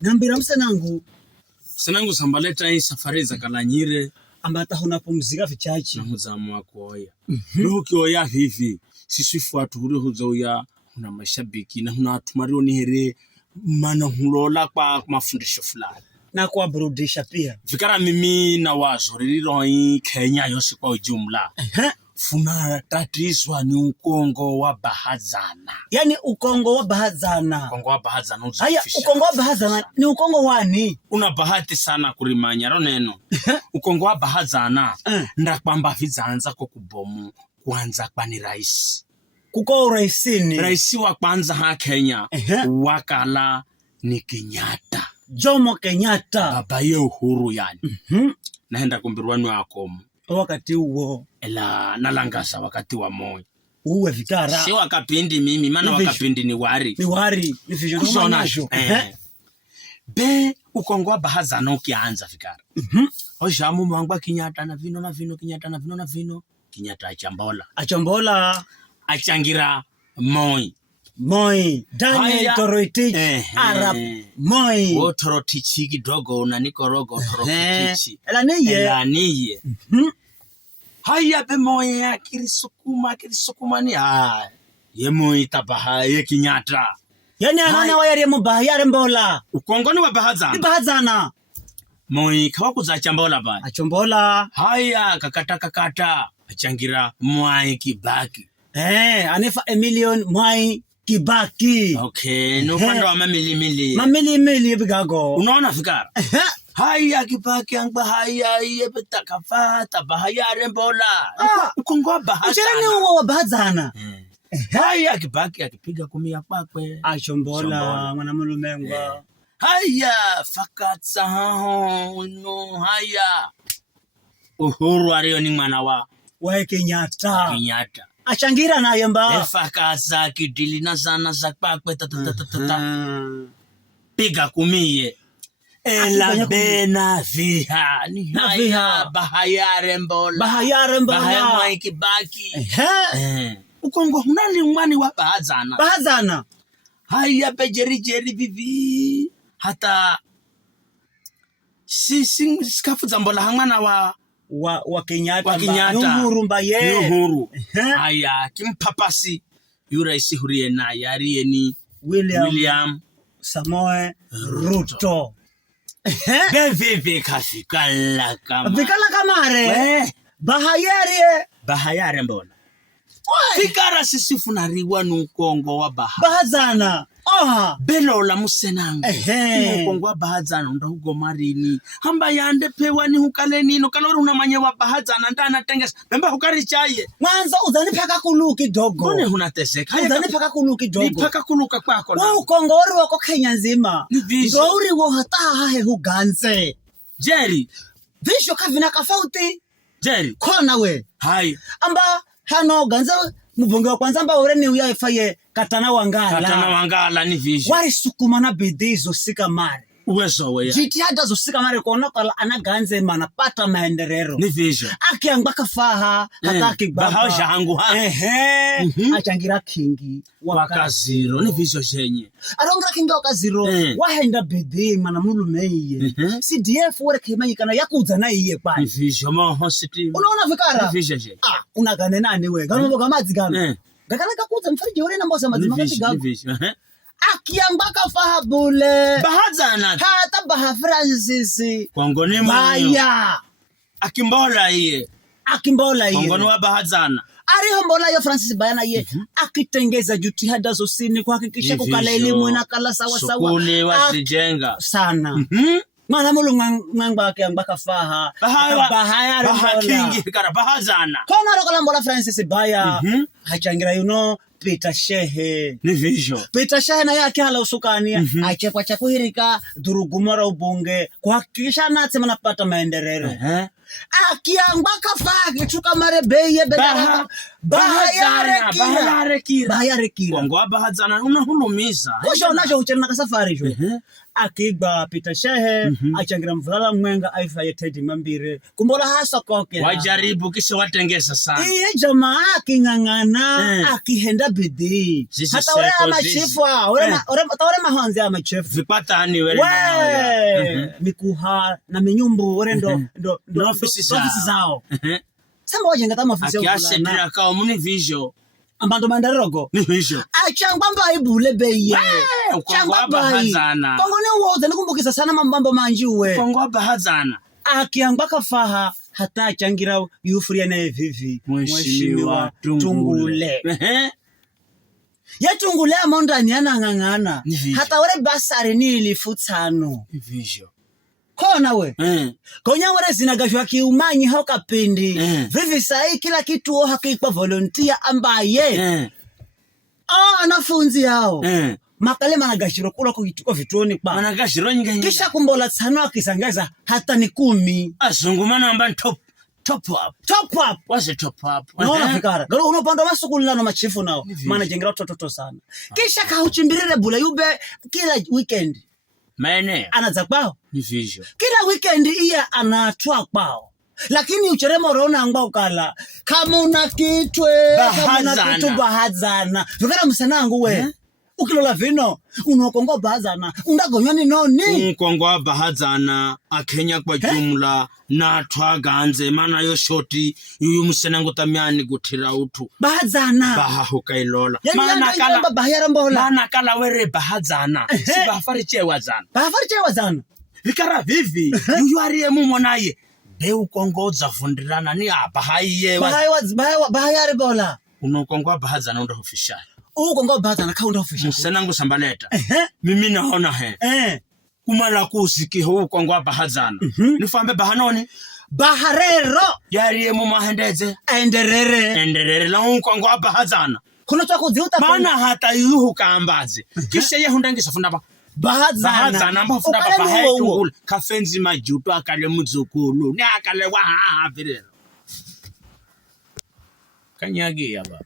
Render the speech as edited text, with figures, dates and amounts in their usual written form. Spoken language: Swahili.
Nambira msanangu. Msanangu sambaleta hii safari za Kalanyire. Ambata hunapumzika vichache. Na huzamu wako oya. Nuhuki oya hivi. Sisi watu huri huzoya. Huna mashabiki na huna atumario ni here. Mana hulola kwa mafundisho fulani. Na kwa burudisha pia. Fikara mimi na wazo. Ririro hii Kenya yosi kwa ujumla. Funa tatizwa ni ukongo wa bahazana. Yani ukongo wa bahazana. Ukongo wa bahazana. Haya, ukongo wa bahazana ni ukongo wani? Una bahati sana kurimanya roneno. Ukongo wa bahazana. Ndakwamba vizanza kwa kubomu. Kwanza kwa ni raisi. Kuko uraisini? Raisi wa kwanza ha Kenya. Wakala ni Kenyatta. Jomo Kenyatta. Baba ye Uhuru yani. Naenda kumbiruani wa akomu. Wakati uwo. Ela nalangasa wakati wa Moi. Uwe vikara. Si wakapindi mimi, mana wakapindi ni wari. Ni wari. Ni fijo kushonasho. Be ukongo wa bahazana ukianza fikara. Oshamu mwangwa Kenyatta na vino na vino, Kenyatta na vino na vino. Kenyatta achambola. Achambola. Achangira Moi. Moi. Daniel Toroitich. Arab Moi. Wo Toroitich kidogo na nikorogo Toroitich. Ela niye. Ela niye. Haya be Moi ya kirisukuma ni haya. Ye Moi tabaha ye Kenyatta. Yani anana wayari mu bahayare mbola. Ukongo ni wa bahazana. Ni bahazana. Moi kawakuza achambola ba. Achombola. Haya kakata. Achangira Mwai Kibaki. Anefa Emilion Mwai Kibaki. Okay, no pando wa mamili. Mamili bigago. Unaona fikara? Haya Kibaki angba haya iye betakafata bahayare mbola. Ukongo wa bahazana. Uchera ni uwa wa bahazana. Haya Kibaki akipiga kumia kwakwe. Achombola mwanamulumengwa. Haya fakatsa no haya. Uhuru ariyo ni mwana wa Kenyatta. Achangira na yamba. Fakatsa kidili na sana za kwakwe piga kumie. Ela bena viha ni haya bahayare mbola. Bahayare Mwai Kibaki. Ukongo hunali mwani wa bahazana. Haya pejeri vivi. Hata skafu za mbola hangwana wa Kenyatta. Uhuru mbaye. Uhuru. Haya kimpapasi. Yuraisi hurie na yariye ni William Samoei Ruto. Vivi kafikala kama. Vikala kamare. Bahayare mbola. Fikara sisi funariwa nukongo wa bahazana. Belo la musenangu. Nukongo wa bahazana unda hugo marini. Hamba yande pewa ni hukale nino. Kalori unamanye wa bahazana ndana tengesa. Bemba hukari chaye. Mwanzo uzani paka kuluki dogo. Kone hunateseka. Uzani paka kuluki dogo. Ni paka kuluka kwako na. Ukongori wako Kenya nzima. Ngauri wo hata hahe huganze. Jerry. Visho kavina kafauti. Jerry. Kona we. Hai. Amba hano ganza mubonge wa kwanza amba ureni uya ifaye Katana Wangala ni visho. Wari sukuma na bidii zosika mare. Uwezo we ya. Jitihada zosika mare kuona kwa anaganze manapata maendeleo. Ni visho. Akiangba faha hata kibaba. Bahasha hangu ha. Achangira kingi wakaziro ni visho shenye. Arongra kingi wakaziro. Wahenda bidii manamulumeye. CDF wale kimanyikana yakuzana iye kwa. Ni visho moho city. Unaona fikara? Ni visho shenye. Unagane nani we? Gano gamazi gano. Gakana kakuza mfariji ule nambo za mazima kati gago. Akiambaka faha bule. Bahazana. Hata baha Francis. Kongoni Baya. Akimbola iye. Kongoni wa bahazana. Arihombola ya Francis Bayana ye. Akitengeza jitihada zosini kuhakikisha kukala elimu inakala sawa. Sukuli wasijenga. Sana. Mwana mulu ngangba akiambaka faha. Baha kingi kara bahazana. Kona rokola mbola Francis Baya. Hachangira Peter Shehe. Ni visho. Peter Shehe na yake hala usukani. Achekwa chakuhirika durugumora ubunge. Kuhakikisha natse manapata maendeleo. Akiambaka faha kichuka mare beye bedara. Bahayare kira. Kongo wa bahazana unahulumiza. Kusha unasho uchena kasafari jo. akigba pita shehe achangira mvulala mwenga aifa yetedi mambire kumbola hasa koke wajaribu kisha watengesa sana iye jamaa aking'ang'ana akihenda bidii hata ore amachifwa ore mahonzi amachifu vipatani wele mikuha na minyumbu ore ndo ofisi zao samba wajenga tama ofisi yao akiashedira kao muni visho ambando mandarogo ni visho achangwamba ibule beye changwa bahazana kongo ni wote nikumbukisa sana mambo manjiwe kongo bahazana akiangwa kafaha hata achangira yufuria naye vivi mheshimiwa Tungule Tungule amondani anang'ang'ana hata ore basari ni ilifutsano visho kona we konya wale zinagashwa kiumanyi hoka pindi vivi sahi kila kitu hakikwa volunteer ambaye anafunzi hao makale managashiro kula kwa vituoni kwa managashiro nyingi kisha kumbola tsano akisangeza hata ni 10 azungumana amba top up what's a top up naona fikara galo unopanda masukulana na machifu nao maana jengira toto sana kisha kauchimbirire bula yube kila weekend maeneo anaza kwao ni visho kila weekend iya anatwa kwao lakini ucheremo rona ngba ukala kama una kitwe kama una kitu bahazana vikara msanangu we ukilola vino unokongo bahazana undagonywa ni noni ukongo bahazana akenya kwa jumla na twaganze mana yo shoti yuyu msanangu tamyani gutira utu bahazana bahahukailola mana kala were bahazana si bahafarichewa zana vikara vivi yuyu ariye mumonaye be ukongo zafundirana ni abahaiye bahayare bola unokongo bahazana unda official ukongo bahazana kaunda official msanangu sambaleta mimi naona kumala kusiki ukongo bahazana nifambe bahanoni baharero yariye mu mahendeze enderere la ukongo bahazana kuno twakudziuta mana hata yuhu kambaze kisha yehundangisa funda bahazana mbafunda bahayetungula kafenzi majuto akale muzukulu ni akale wa virero kanyagi yaba